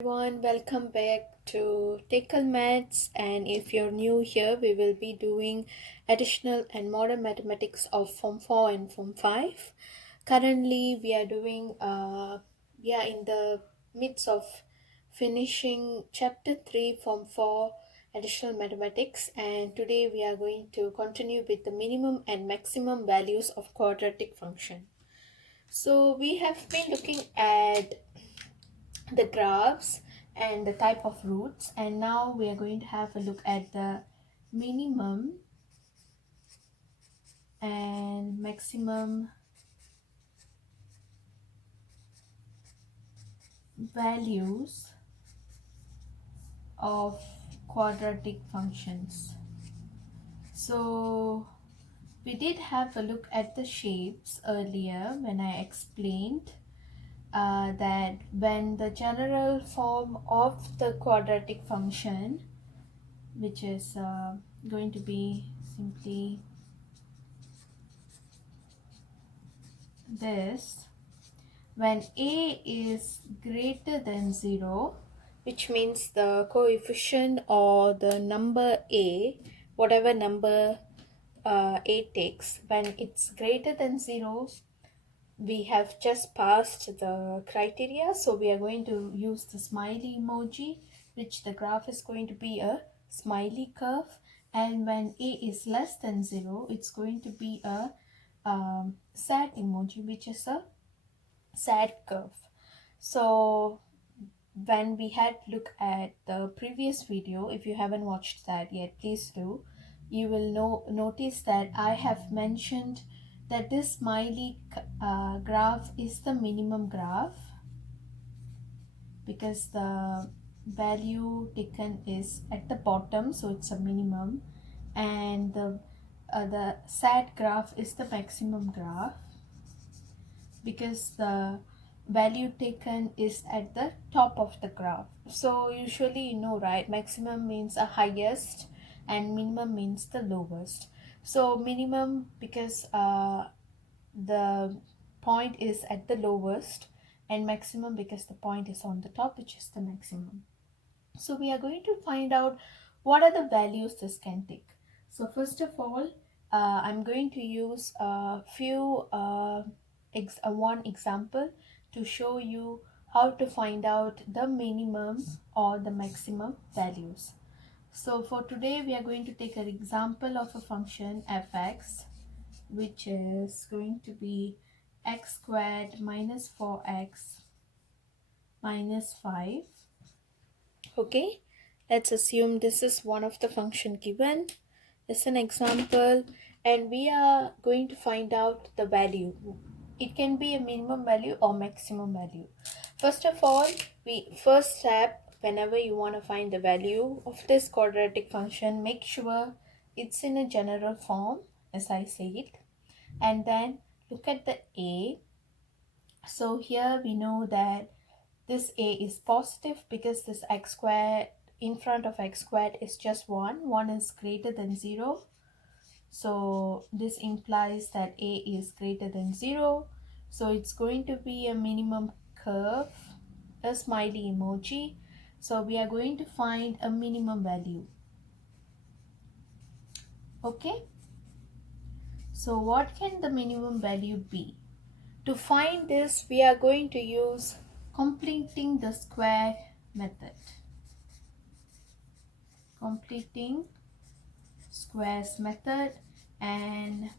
Everyone, welcome back to Tickle Maths. And if you're new here, we will be doing additional and modern mathematics of Form 4 and Form 5. Currently, we are in the midst of finishing Chapter 3, Form 4, additional mathematics. And today we are going to continue with the minimum and maximum values of quadratic function. So we have been looking at the graphs and the type of roots, and now we are going to have a look at the minimum and maximum values of quadratic functions. So we did have a look at the shapes earlier when I explained that when the general form of the quadratic function, which is going to be simply this, when a is greater than 0, which means the coefficient or the number a, whatever number a takes, when it's greater than 0, we have just passed the criteria. So we are going to use the smiley emoji, which the graph is going to be a smiley curve. And when a is less than 0, it's going to be a sad emoji, which is a sad curve. So when we had look at the previous video, if you haven't watched that yet, please do. You will notice that I have mentioned that this smiley graph is the minimum graph because the value taken is at the bottom, so it's a minimum, and the sad graph is the maximum graph because the value taken is at the top of the graph. So usually, right, maximum means a highest and minimum means the lowest. So minimum because the point is at the lowest, and maximum because the point is on the top, which is the maximum. So we are going to find out what are the values this can take. So first of all, I'm going to use a few one example to show you how to find out the minimum or the maximum values. So for today, we are going to take an example of a function fx, which is going to be x squared minus 4x minus 5. Okay, let's assume this is one of the function given. It's an example, and we are going to find out the value. It can be a minimum value or maximum value. First of all, first step, whenever you want to find the value of this quadratic function, make sure it's in a general form, as I said, and then look at the a. So here we know that this a is positive because this x squared in front of x squared is just 1. 1 is greater than 0. So this implies that a is greater than 0. So it's going to be a minimum curve, a smiley emoji. So we are going to find a minimum value. Okay. So what can the minimum value be? To find this, we are going to use completing the square method. Completing squares method, and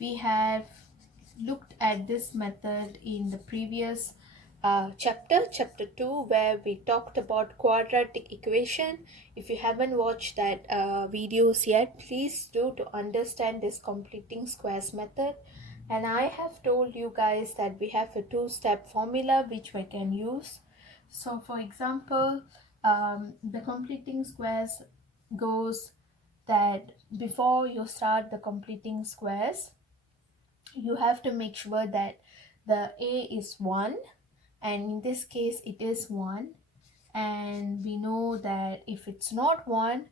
we have looked at this method in the previous chapter 2, where we talked about quadratic equation. If you haven't watched that videos yet, please do, to understand this completing squares method. And I have told you guys that we have a two-step formula which we can use. So for example, the completing squares goes that before you start the completing squares, you have to make sure that the a is 1, and in this case it is 1, and we know that if it's not 1,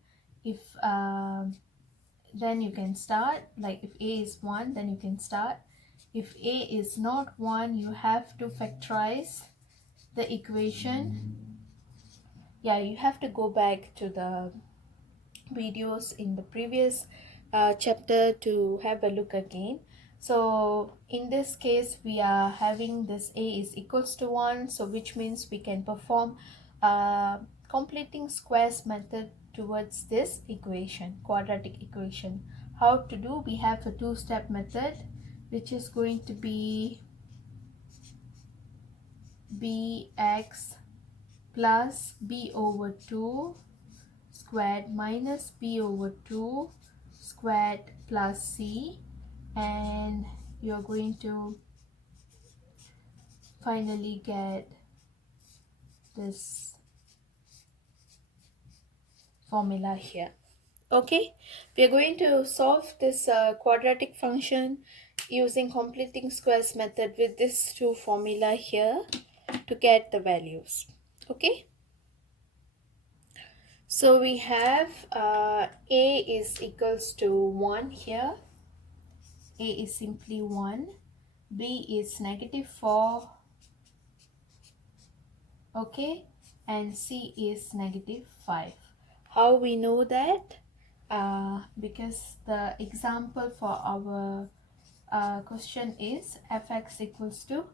if then you can start, like if a is 1, then you can start. If a is not 1, you have to factorize the equation Yeah, you have to go back to the videos in the previous chapter to have a look again. So in this case we are having this a is equals to 1, so which means we can perform completing squares method towards this equation, quadratic equation. How to do? We have a two-step method, which is going to be bx plus b over 2 squared minus b over 2 squared plus c, and you're going to finally get this formula here. Okay, we are going to solve this quadratic function using completing squares method with this two formula here to get the values. Okay, so we have a is equals to 1 here. A is simply 1, b is negative 4, okay, and c is negative 5. How we know that? Because the example for our question is fx equals to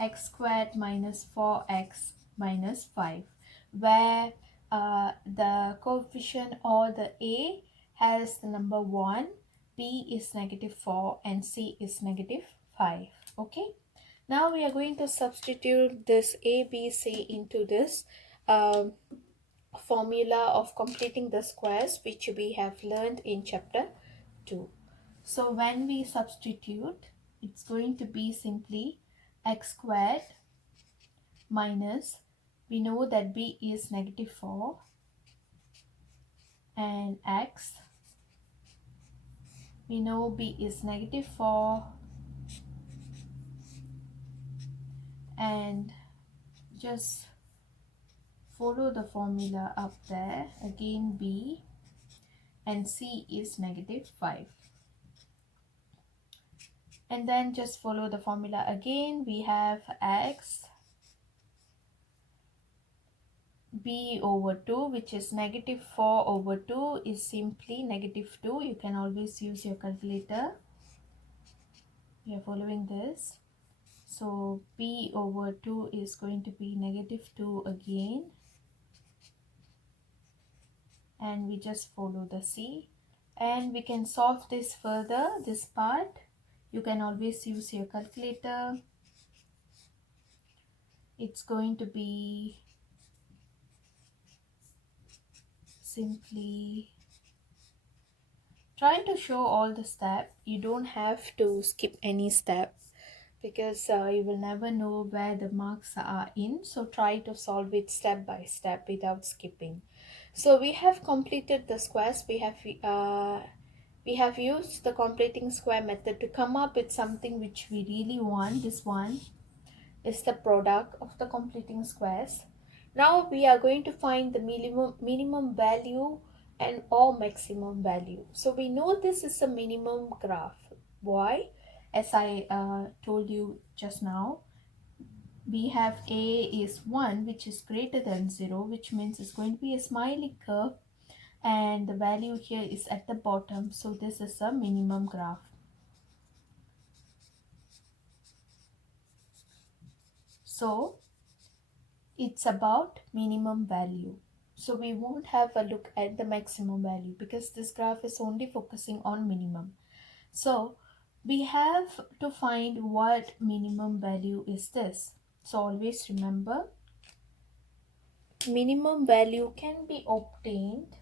x squared minus 4x minus 5, where the coefficient or the a has the number 1, b is negative 4, and c is negative 5. Okay, now we are going to substitute this a b c into this um, formula of completing the squares, which we have learned in chapter 2. So when we substitute, it's going to be simply x squared minus, we know that b is negative 4, and x, we know b is negative 4, and just follow the formula up there. Again b, and c is negative 5. And then just follow the formula again. We have x b over 2, which is negative 4 over 2 is simply negative 2. You can always use your calculator. We are following this. So b over 2 is going to be negative 2 again. And we just follow the c. And we can solve this further, this part. You can always use your calculator. It's going to be simply trying to show all the steps. You don't have to skip any step, because you will never know where the marks are in. So try to solve it step by step without skipping. So we have completed the squares. We have used the completing square method to come up with something which we really want. This one is the product of the completing squares. Now we are going to find the minimum value and or maximum value. So we know this is a minimum graph. Why? As I told you just now, we have a is 1, which is greater than 0, which means it's going to be a smiley curve, and the value here is at the bottom. So this is a minimum graph. So it's about minimum value. So we won't have a look at the maximum value, because this graph is only focusing on minimum. So we have to find what minimum value is this. So always remember, minimum value can be obtained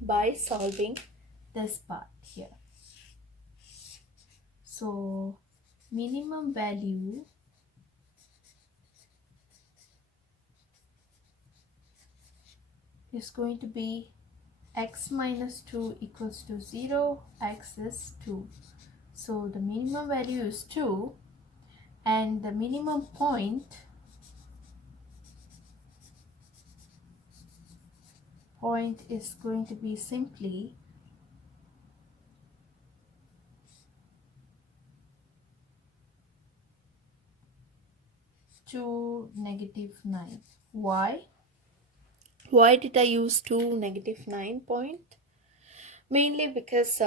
by solving this part here. So minimum value is going to be x minus 2 equals to 0, x is 2. So the minimum value is 2, and the minimum point is going to be simply 2, negative 9. Why? Why did I use 2 negative 9 point? Mainly because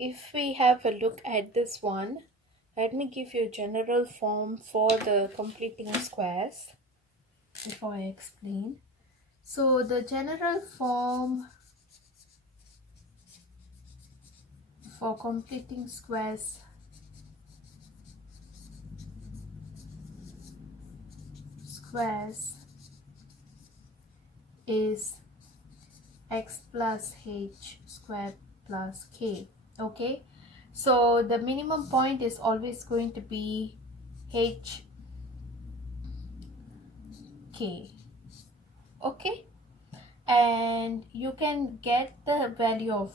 if we have a look at this one, let me give you a general form for the completing squares before I explain. So the general form for completing squares is x plus h squared plus k. Okay, so the minimum point is always going to be h k. Okay, and you can get the value of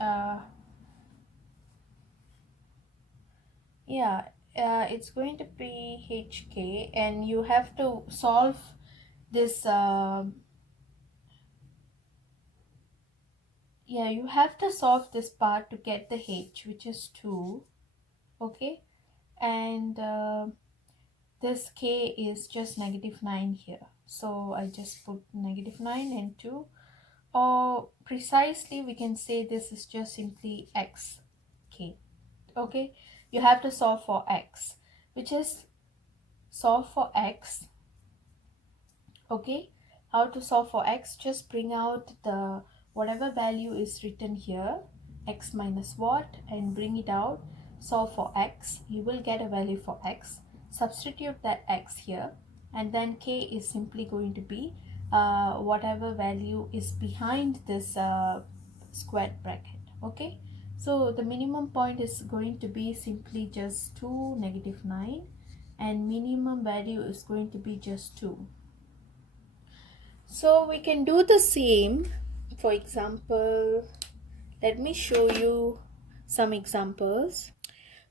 uh, yeah, it's going to be hk, and you have to solve this yeah, you have to solve this part to get the h, which is 2. Okay, and this k is just negative 9 here, so I just put negative 9 and 2, or precisely we can say this is just simply x k. Okay, you have to solve for x, which is solve for x. Okay, how to solve for x? Just bring out the whatever value is written here, x minus what, and bring it out. Solve for x, you will get a value for x. Substitute that x here, and then k is simply going to be whatever value is behind this squared bracket. Okay, so the minimum point is going to be simply just 2 negative 9, and minimum value is going to be just 2. So we can do the same. For example, let me show you some examples.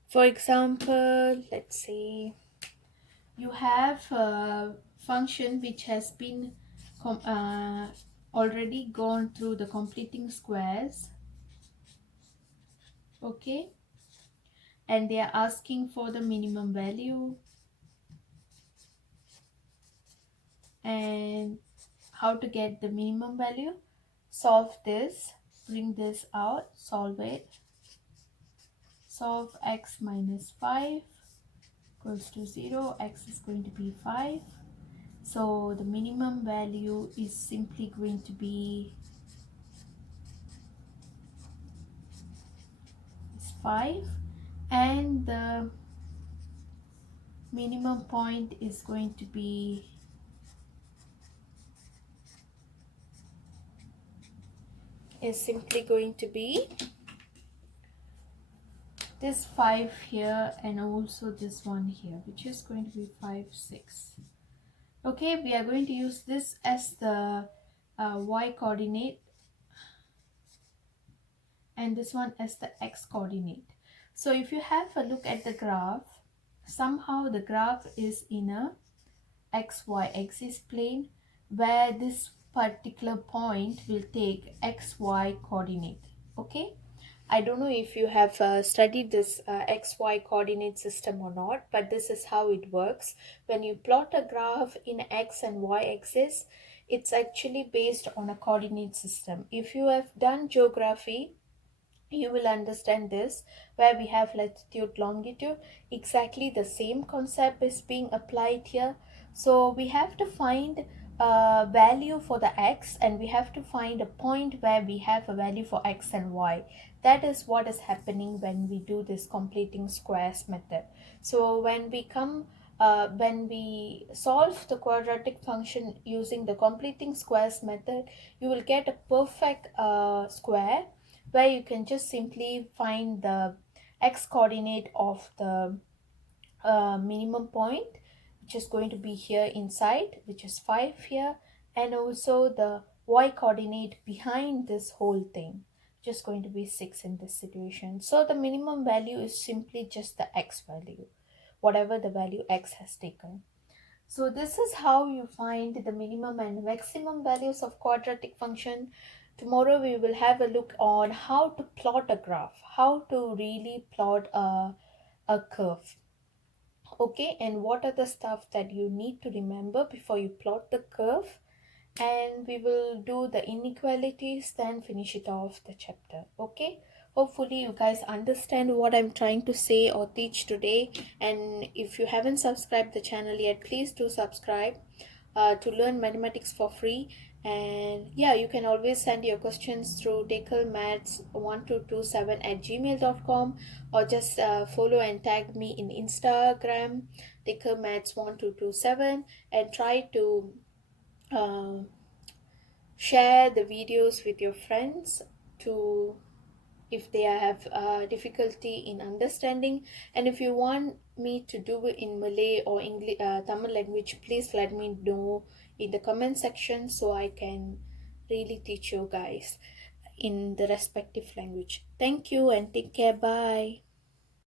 For example, let's say you have a function which has been already gone through the completing squares. Okay, and they are asking for the minimum value, and how to get the minimum value. Solve this, bring this out, solve it. Solve x minus 5 equals to 0, x is going to be 5. So the minimum value is simply going to be 5, and the minimum point is going to be simply going to be this 5 here, and also this one here, which is going to be 5 6. Okay, we are going to use this as the y coordinate, and this one as the x coordinate. So if you have a look at the graph, somehow the graph is in a xy axis plane, where this particular point will take xy coordinate. Okay, I don't know if you have studied this xy coordinate system or not, but this is how it works. When you plot a graph in x and y axis, it's actually based on a coordinate system. If you have done geography, you will understand this, where we have latitude longitude, exactly the same concept is being applied here. So we have to find a value for the x, and we have to find a point where we have a value for x and y. That is what is happening when we do this completing squares method. So when we solve the quadratic function using the completing squares method, you will get a perfect square, where you can just simply find the x coordinate of the minimum point, which is going to be here inside, which is 5 here, and also the y coordinate behind this whole thing, just going to be 6 in this situation. So the minimum value is simply just the x value, whatever the value x has taken. So this is how you find the minimum and maximum values of quadratic function. Tomorrow we will have a look on how to plot a graph, how to really plot a curve. Okay, and what are the stuff that you need to remember before you plot the curve, and we will do the inequalities, then finish it off the chapter. Okay, hopefully you guys understand what I'm trying to say or teach today. And if you haven't subscribed the channel yet, please do subscribe to learn mathematics for free. And yeah, you can always send your questions through decalmaths1227@gmail.com, or just follow and tag me in Instagram, decalmaths1227, and try to uh, share the videos with your friends to, if they have difficulty in understanding. And if you want me to do it in Malay or English, Tamil language, please let me know in the comment section so I can really teach you guys in the respective language. Thank you and take care. Bye.